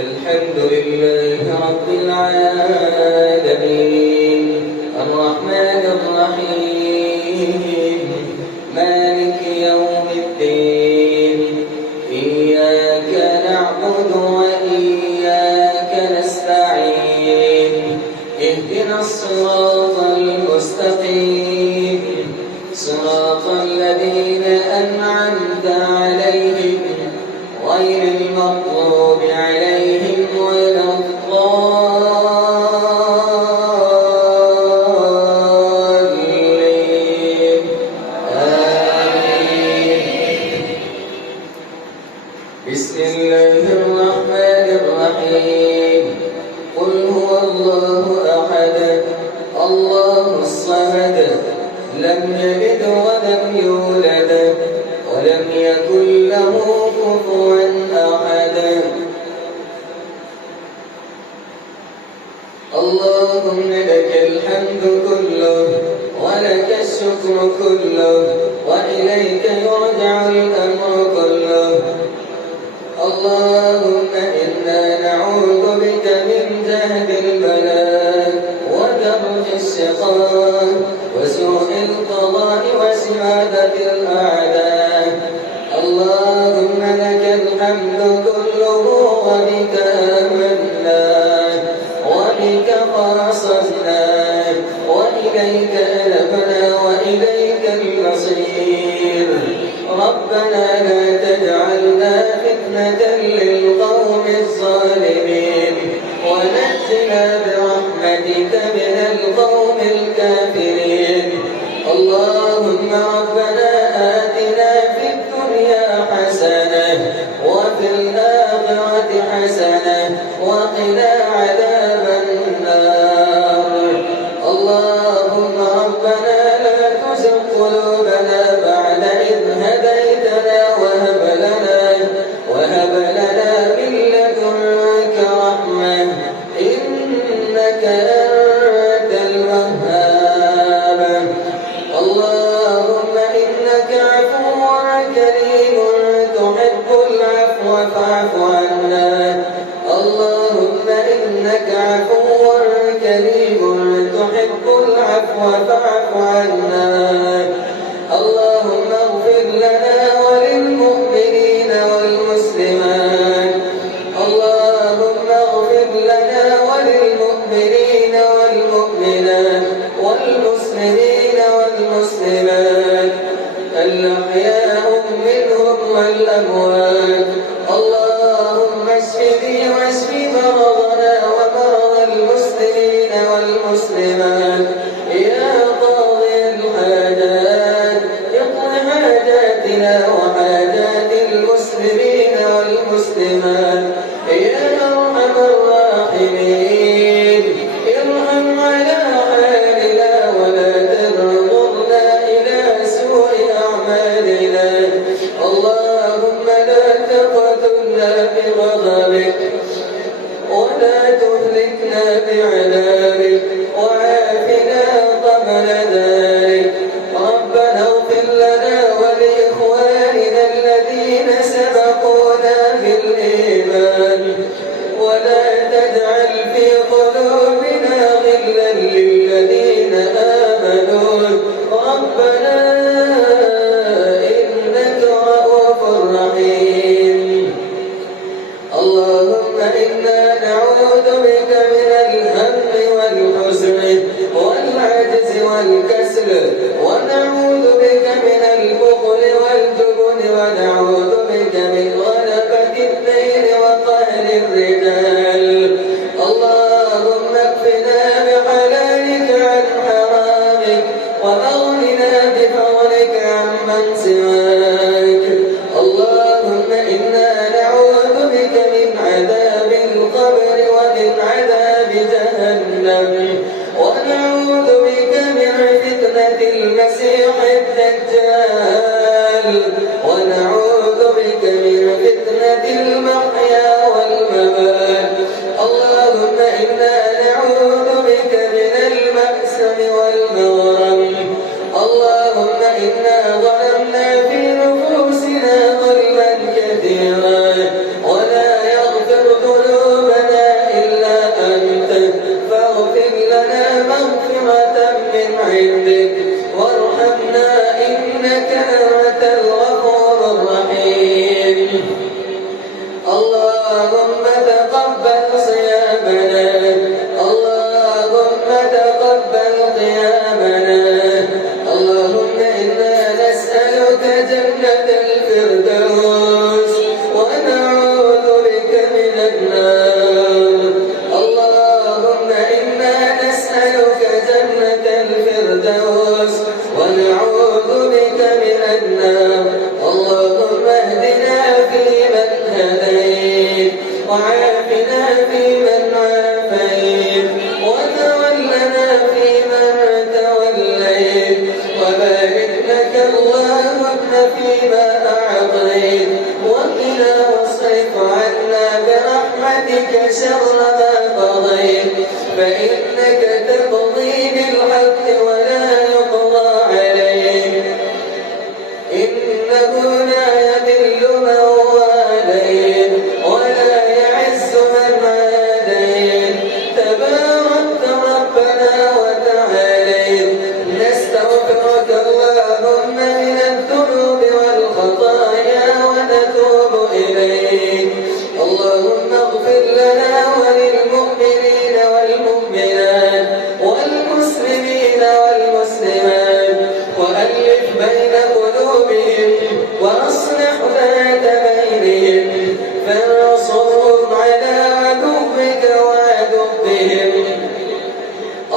الحمد لله رب العالمين الرحمن الرحيم مالك يوم الدين إياك نعبد وإياك نستعين اهدنا الصراط المستقيم صراط الذين أنعمت عليهم غير المغضوب عليهم ولا الضالين آمين. بسم الله الرحمن الرحيم قل هو الله أحد الله الصمد لم يلد ولم يولد ولم يكن له كفوا أحد. اللهم لك الحمد كله ولك الشكر كله وإليك يرجع الأمر كله. اللهم إنا نعوذ بك من جهد البلاء ودرج الشقاء وسوء القضاء وشماتة الأعداء. اللهم لك الحمد كله وبك آمنا وبك فرصنا وإليك أنبنا وإليك المصير. ربنا لا تجعلنا فتنة للقوم الظالمين ونجنا برحمتك من القوم الكافرين. اللهم ربنا آتنا في الدنيا حسنة وفي الآخرة حسنة وقنا عذاب النار. اللهم ربنا لا تزغ قلوبنا بعد إذ هديتنا وهب لنا من لدنك رحمة إنك أنت الوهاب. اللهم إنك عفو كريم تحب العفو فاعف عنا. اللهم إنك عفو كريم تحب العفو فاعف عنا. اللهم اغفر لنا وللمؤمنين والمسلمات. اللهم اغفر لنا وللمؤمنين والمؤمنات والمسلمين والمسلمات الأحياء منهم والأموات. اللهم اشفني واشف مرضنا ومرضى المسلمين والمسلمات. يا قاضي الحاجات اقض حاجاتنا وحاجات المسلمين والمسلمات. يا أرحم الراحمين ارحم على حالنا ولا تنظرنا إلى سوء أعمالنا. اللهم لا تقتلنا بغضبك ولا تهلكنا بعذابك وعافنا قبل ذلك. ربنا اغفر لنا ولإخواننا الذين سبقونا بالإيمان ولا تجعل في قلوبنا غلا للذين آمنوا ربنا إنك رؤوف رحيم. اللهم إنا نعوذ بك من الهم والحزن والعجز والكسل ونعوذ بك من البخل والجبن ونعوذ بك من غلبة الدين وقهر الرجال. اللهم اكفنا بحلالك عن حرامك وأغننا بفضلك عمن سواك. اللهم إنا نعوذ بك من عذاب القبر ومن عذاب جهنم ونعوذ بك من فتنة المسيح الدجال ونعوذ وعافنا فيمن عافيت وتولنا فيمن توليت وبارك لك اللهم فيما أعطيت وقنا واصرف عنا برحمتك شر ما قضيت فإنك تقضي بالحق ولا يقضى عليك إنه لا يذل من واليت ولا يعز من عاديت تباركت ربنا وتعاليت نستغفرك اللهم من الذنوب والخطايا ونتوب إليك اللهم اغفر لنا وللمؤمنين والمؤمنات والمسلمين والمسلمات وألف بين قلوبهم وأصلح ذات بينهم فانصرهم على عدوك وعدوهم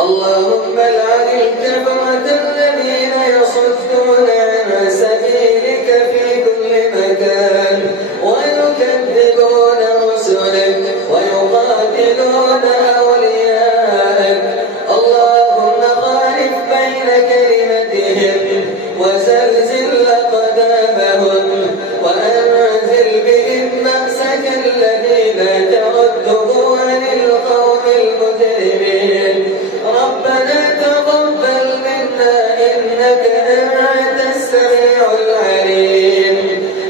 اللهم العن الكفرة الذين يصدون عن سبيلك في كل مكان ويكذبون رسلك ويقاتلون أولياءك اللهم خالف بين كلمتهم وزلزل أقدامهم وأنزل بهم بأسك الذي لا ترده عن القوم المجرمين ربنا تقبل منا إنك أنت السميع العليم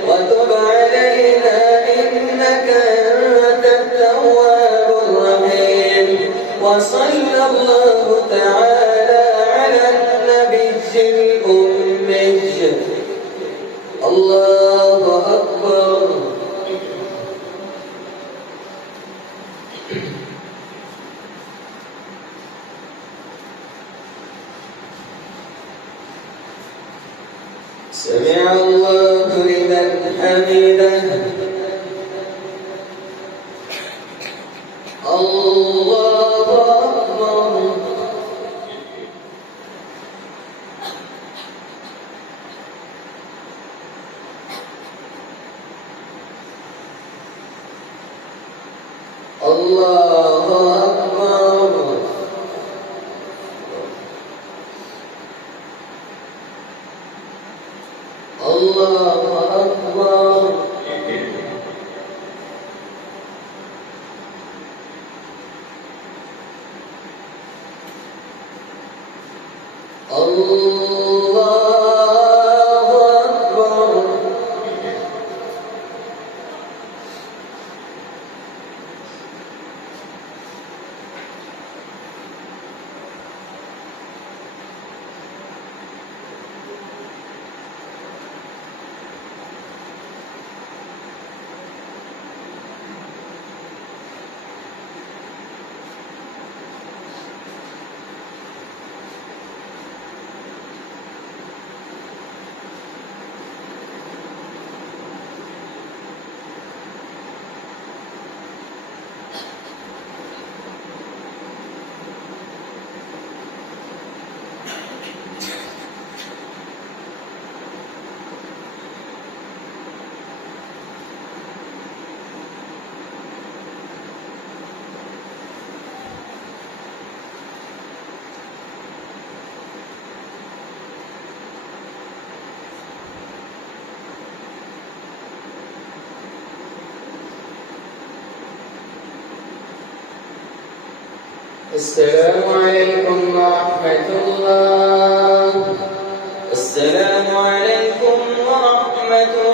وتب علينا إنك أنت التواب الرحيم وصلى الله تعالى على النبي الأمي الله أكبر سمع الله لمن حمده الله أكبر الله أكبر الله أكبر السلام عليكم ورحمة الله. السلام عليكم ورحمة الله.